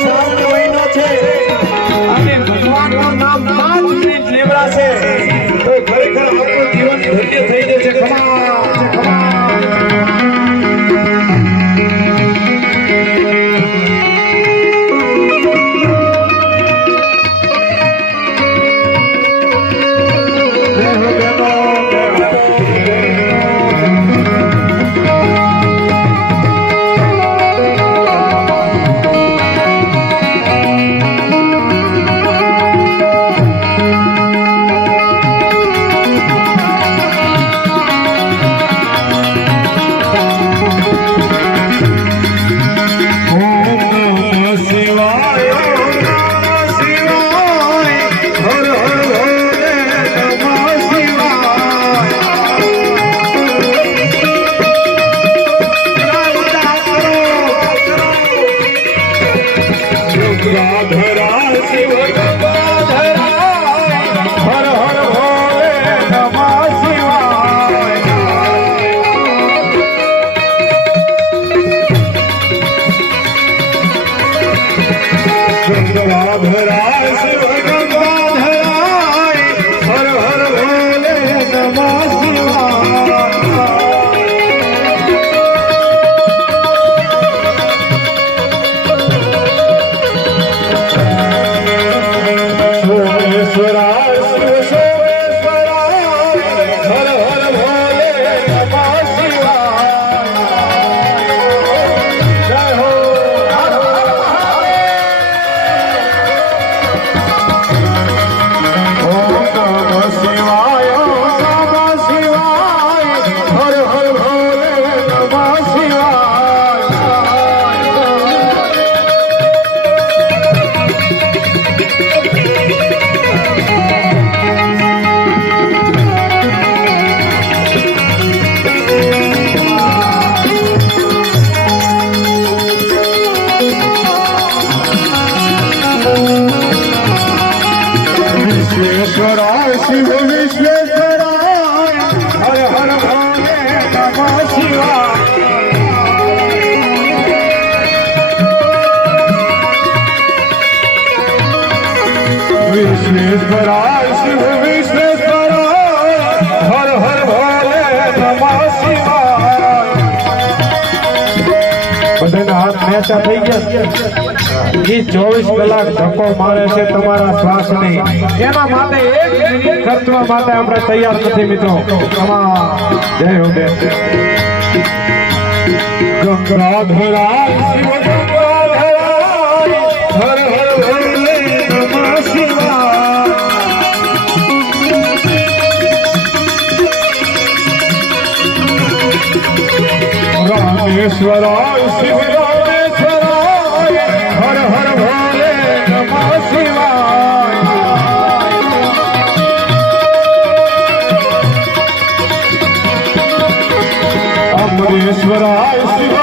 શ્રાવણ મહિનો છે અને ભગવાનનું નામ 5 મિનિટ લેવડાશે તો ખરેખર આપણું જીવન ધન્ય થઈ જશે. ખમા શિવ વિશ્વેશ્વરાય હર હર ભોલે નમઃ શિવાય. વિશ્વેશ્વરાય શિવ વિશ્વેશ્વરાય હર હર ભોલે નમઃ શિવાય. બધાના હાથ નેચા થઈ ગયા. એ 24 કલાક ધક્કો મારે છે તમારા શ્વાસની, એના માટે 1 મિનિટ ખર્ચવા માટે આપણે તૈયાર નથી મિત્રો. જય હો બેન. ગંગાધરાય શિવ ગંગાધરાય હર હર ભોલે નમઃ શિવાય. રામેશ્વરાય શિવ રામેશ્વરાય હર હર ભોલે નમઃ શિવાય. અમરેશ્વરાય શિવ